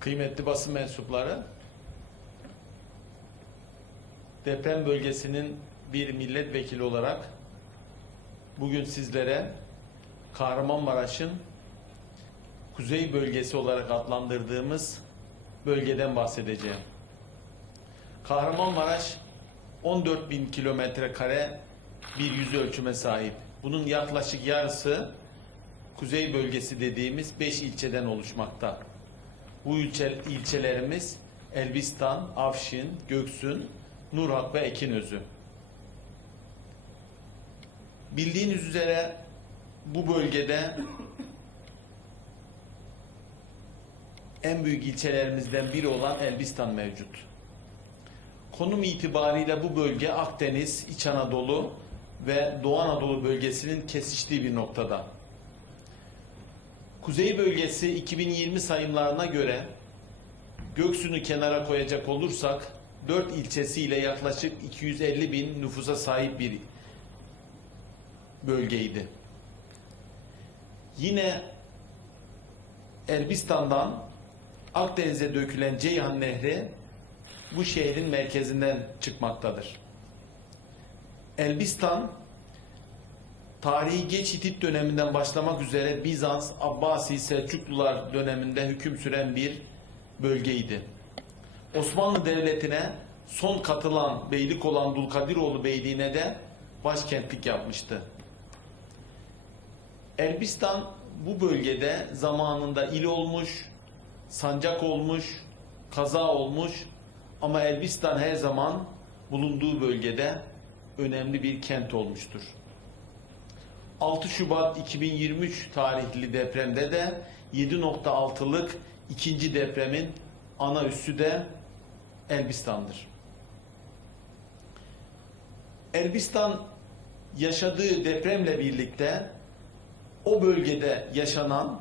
Kıymetli basın mensupları, deprem bölgesinin bir milletvekili olarak bugün sizlere Kahramanmaraş'ın kuzey bölgesi olarak adlandırdığımız bölgeden bahsedeceğim. Kahramanmaraş 14 bin kilometre kare bir yüz ölçüme sahip. Bunun yaklaşık yarısı kuzey bölgesi dediğimiz 5 ilçeden oluşmakta. Bu ilçe, ilçelerimiz Elbistan, Afşin, Göksun, Nurhak ve Ekinözü. Bildiğiniz üzere bu bölgede en büyük ilçelerimizden biri olan Elbistan mevcut. Konum itibariyle bu bölge Akdeniz, İç Anadolu ve Doğu Anadolu bölgesinin kesiştiği bir noktada. Kuzey bölgesi 2020 sayımlarına göre Göksu'nu kenara koyacak olursak 4 ilçesiyle yaklaşık 250 bin nüfusa sahip bir bölgeydi. Yine Elbistan'dan Akdeniz'e dökülen Ceyhan Nehri bu şehrin merkezinden çıkmaktadır. Elbistan tarihi geç Hitit döneminden başlamak üzere Bizans, Abbasi, Selçuklular döneminde hüküm süren bir bölgeydi. Osmanlı Devleti'ne son katılan beylik olan Dulkadiroğlu Beyliği'ne de başkentlik yapmıştı. Elbistan bu bölgede zamanında il olmuş, sancak olmuş, kaza olmuş ama Elbistan her zaman bulunduğu bölgede önemli bir kent olmuştur. 6 Şubat 2023 tarihli depremde de 7.6'lık ikinci depremin ana üssü de Elbistan'dır. Elbistan yaşadığı depremle birlikte o bölgede yaşanan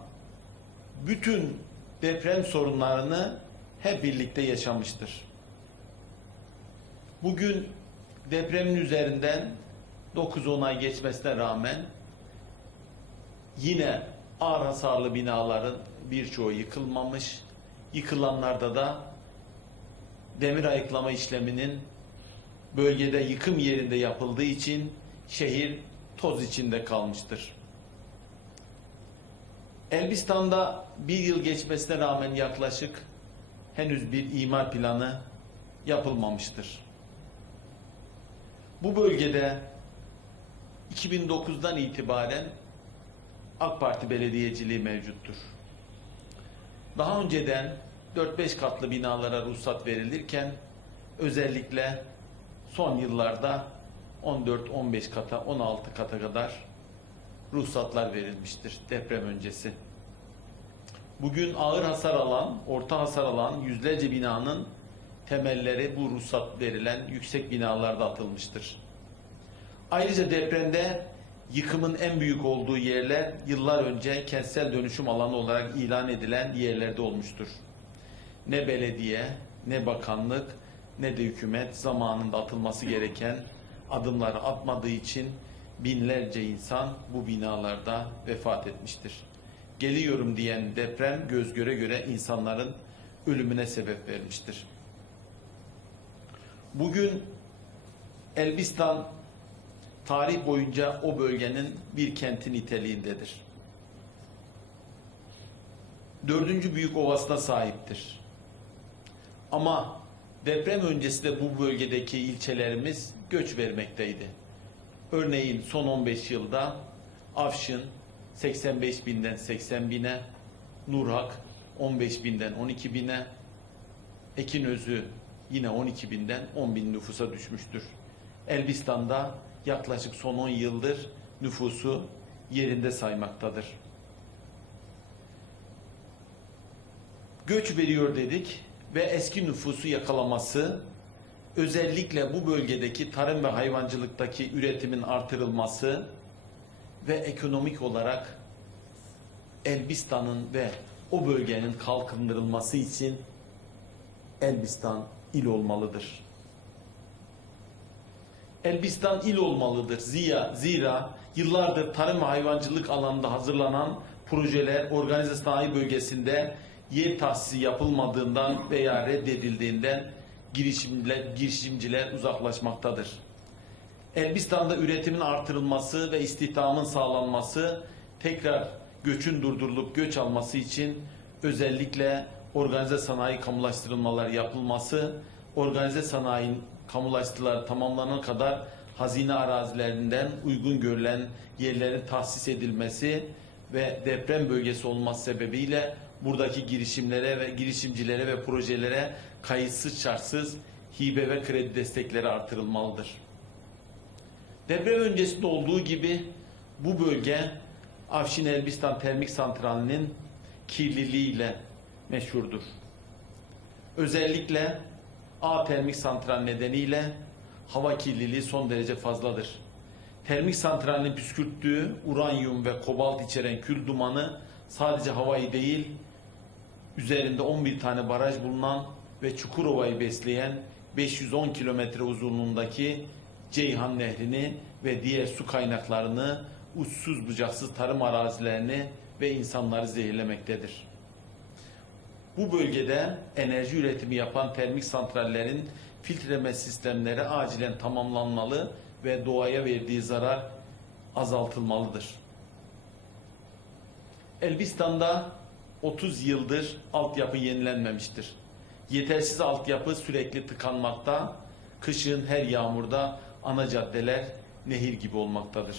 bütün deprem sorunlarını hep birlikte yaşamıştır. Bugün depremin üzerinden 9-10 ay geçmesine rağmen yine ağır hasarlı binaların birçoğu yıkılmamış. Yıkılanlarda da demir ayıklama işleminin bölgede yıkım yerinde yapıldığı için şehir toz içinde kalmıştır. Elbistan'da bir yıl geçmesine rağmen yaklaşık henüz bir imar planı yapılmamıştır. Bu bölgede 2009'dan itibaren AK Parti belediyeciliği mevcuttur. Daha önceden 4-5 katlı binalara ruhsat verilirken özellikle son yıllarda 14-15 kata, 16 kata kadar ruhsatlar verilmiştir deprem öncesi. Bugün ağır hasar alan, orta hasar alan yüzlerce binanın temelleri bu ruhsat verilen yüksek binalarda atılmıştır. Ayrıca depremde yıkımın en büyük olduğu yerler yıllar önce kentsel dönüşüm alanı olarak ilan edilen yerlerde olmuştur. Ne belediye, ne bakanlık, ne de hükümet zamanında atılması gereken adımları atmadığı için binlerce insan bu binalarda vefat etmiştir. Geliyorum diyen deprem göz göre göre insanların ölümüne sebep vermiştir. Bugün Elbistan tarih boyunca o bölgenin bir kenti niteliğindedir. Dördüncü büyük ovasına sahiptir. Ama deprem öncesi de bu bölgedeki ilçelerimiz göç vermekteydi. Örneğin son 15 yılda Afşin 85 binden 80 bine, Nurhak 15 binden 12 bine, Ekinözü yine 12 binden 10 bin nüfusa düşmüştür. Elbistan'da yaklaşık son 10 yıldır nüfusu yerinde saymaktadır. Göç veriyor dedik ve eski nüfusu yakalaması, özellikle bu bölgedeki tarım ve hayvancılıktaki üretimin artırılması ve ekonomik olarak Elbistan'ın ve o bölgenin kalkındırılması için Elbistan il olmalıdır. Elbistan il olmalıdır. Zira, zira yıllardır tarım ve hayvancılık alanında hazırlanan projeler organize sanayi bölgesinde yer tahsisi yapılmadığından veya reddedildiğinden girişimciler, girişimciler uzaklaşmaktadır. Elbistan'da üretimin artırılması ve istihdamın sağlanması, tekrar göçün durdurulup göç alması için özellikle organize sanayi kamulaştırılmaları yapılması, organize sanayinin kamulaştırmaları tamamlanana kadar hazine arazilerinden uygun görülen yerlerin tahsis edilmesi ve deprem bölgesi olması sebebiyle buradaki girişimlere ve girişimcilere ve projelere kayıtsız şartsız hibe ve kredi destekleri artırılmalıdır. Deprem öncesinde olduğu gibi bu bölge Afşin Elbistan Termik Santrali'nin kirliliğiyle meşhurdur. Özellikle A termik santral nedeniyle hava kirliliği son derece fazladır. Termik santralinin püskürttüğü uranyum ve kobalt içeren kül dumanı sadece havayı değil, üzerinde 11 tane baraj bulunan ve Çukurova'yı besleyen 510 kilometre uzunluğundaki Ceyhan Nehri'ni ve diğer su kaynaklarını, uçsuz bucaksız tarım arazilerini ve insanları zehirlemektedir. Bu bölgede enerji üretimi yapan termik santrallerin filtreleme sistemleri acilen tamamlanmalı ve doğaya verdiği zarar azaltılmalıdır. Elbistan'da 30 yıldır altyapı yenilenmemiştir. Yetersiz altyapı sürekli tıkanmakta, kışın her yağmurda ana caddeler nehir gibi olmaktadır.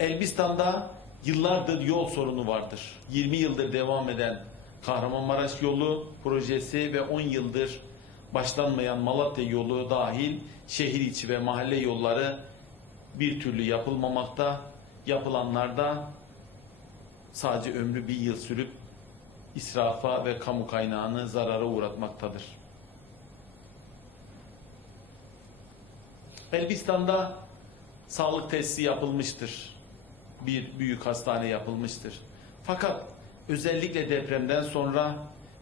Elbistan'da yıllardır yol sorunu vardır. 20 yıldır devam eden Kahramanmaraş yolu projesi ve 10 yıldır başlanmayan Malatya yolu dahil şehir içi ve mahalle yolları bir türlü yapılmamakta. Yapılanlar da sadece ömrü bir yıl sürüp israfa ve kamu kaynağını zarara uğratmaktadır. Elbistan'da sağlık tesisi yapılmıştır. Bir büyük hastane yapılmıştır. Fakat özellikle depremden sonra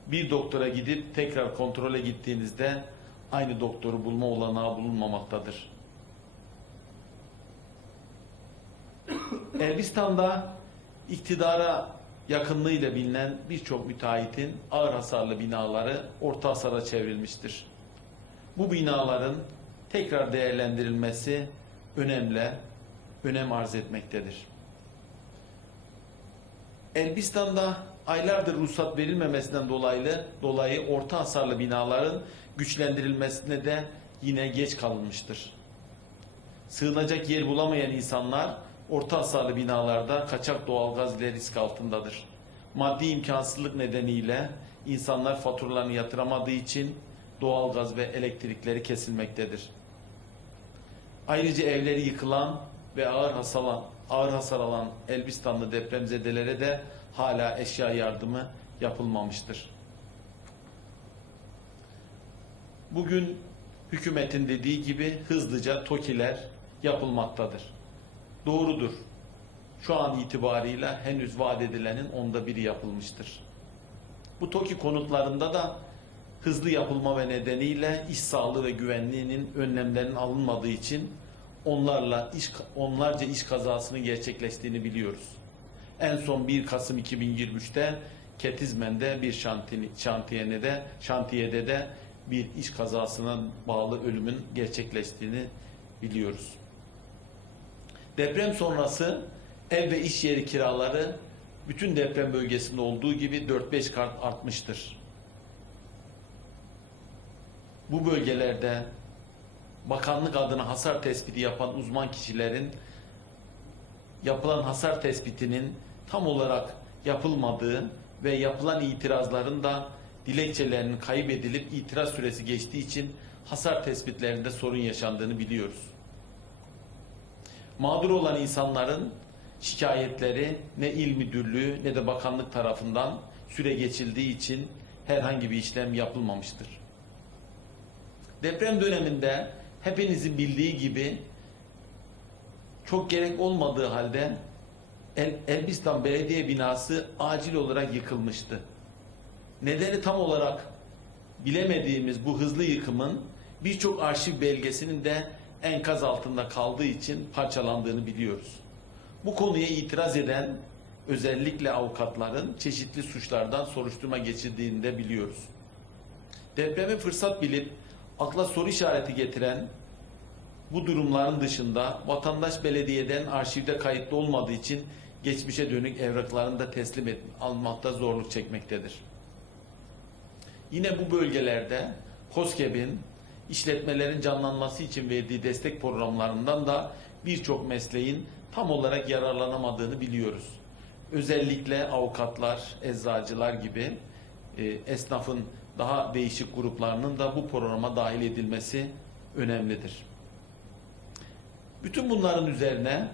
bir doktora gidip tekrar kontrole gittiğinizde aynı doktoru bulma olanağı bulunmamaktadır. Elbistan'da iktidara yakınlığıyla bilinen birçok müteahhitin ağır hasarlı binaları orta hasara çevrilmiştir. Bu binaların tekrar değerlendirilmesi önemli, önem arz etmektedir. Elbistan'da aylardır ruhsat verilmemesinden dolayı, dolayı orta hasarlı binaların güçlendirilmesine de yine geç kalınmıştır. Sığınacak yer bulamayan insanlar orta hasarlı binalarda kaçak doğalgaz ile risk altındadır. Maddi imkansızlık nedeniyle insanlar faturalarını yatıramadığı için doğalgaz ve elektrikleri kesilmektedir. Ayrıca evleri yıkılan ve ağır hasar alan, ağır hasar alan Elbistanlı depremzedelere de hala eşya yardımı yapılmamıştır. Bugün hükümetin dediği gibi hızlıca TOKİ'ler yapılmaktadır. Doğrudur. Şu an itibarıyla henüz vaat edilenin onda biri yapılmıştır. Bu TOKİ konutlarında da hızlı yapılma ve nedeniyle iş sağlığı ve güvenliğinin önlemlerinin alınmadığı için onlarla iş, onlarca iş kazasının gerçekleştiğini biliyoruz. En son 1 Kasım 2023'te Ketizmen'de bir şantiyede, şantiyede de şantiyede de bir iş kazasına bağlı ölümün gerçekleştiğini biliyoruz. Deprem sonrası ev ve iş yeri kiraları bütün deprem bölgesinde olduğu gibi 4-5 kat artmıştır. Bu bölgelerde bakanlık adına hasar tespiti yapan uzman kişilerin yapılan hasar tespitinin tam olarak yapılmadığı ve yapılan itirazların da dilekçelerinin kaybedilip itiraz süresi geçtiği için hasar tespitlerinde sorun yaşandığını biliyoruz. Mağdur olan insanların şikayetleri ne il müdürlüğü ne de bakanlık tarafından süre geçildiği için herhangi bir işlem yapılmamıştır. Deprem döneminde hepinizin bildiği gibi çok gerek olmadığı halde El, Elbistan Belediye binası acil olarak yıkılmıştı. Nedeni tam olarak bilemediğimiz bu hızlı yıkımın birçok arşiv belgesinin de enkaz altında kaldığı için parçalandığını biliyoruz. Bu konuya itiraz eden özellikle avukatların çeşitli suçlardan soruşturma geçirdiğini de biliyoruz. Depremi fırsat bilip akla soru işareti getiren bu durumların dışında vatandaş belediyeden arşivde kayıtlı olmadığı için geçmişe dönük evraklarını da teslim et, almakta zorluk çekmektedir. Yine bu bölgelerde KOSGEB'in işletmelerin canlanması için verdiği destek programlarından da birçok mesleğin tam olarak yararlanamadığını biliyoruz. Özellikle avukatlar, eczacılar gibi e, esnafın daha değişik gruplarının da bu programa dahil edilmesi önemlidir. Bütün bunların üzerine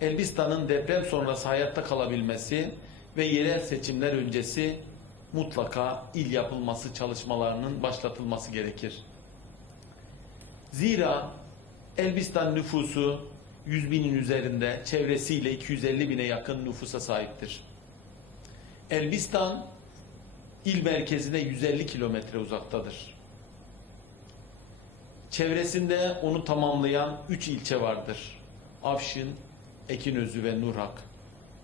Elbistan'ın deprem sonrası hayatta kalabilmesi ve yerel seçimler öncesi mutlaka il yapılması çalışmalarının başlatılması gerekir. Zira Elbistan nüfusu 100 binin üzerinde, çevresiyle 250 bine yakın nüfusa sahiptir. Elbistan il merkezine 150 kilometre uzaktadır. Çevresinde onu tamamlayan 3 ilçe vardır. Afşin, Ekinözü ve Nurhak.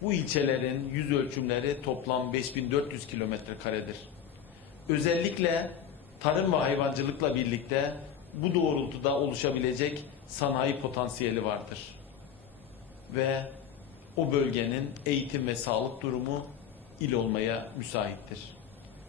Bu ilçelerin yüz ölçümleri toplam 5400 kilometre karedir. Özellikle tarım ve hayvancılıkla birlikte bu doğrultuda oluşabilecek sanayi potansiyeli vardır. Ve o bölgenin eğitim ve sağlık durumu il olmaya müsaittir.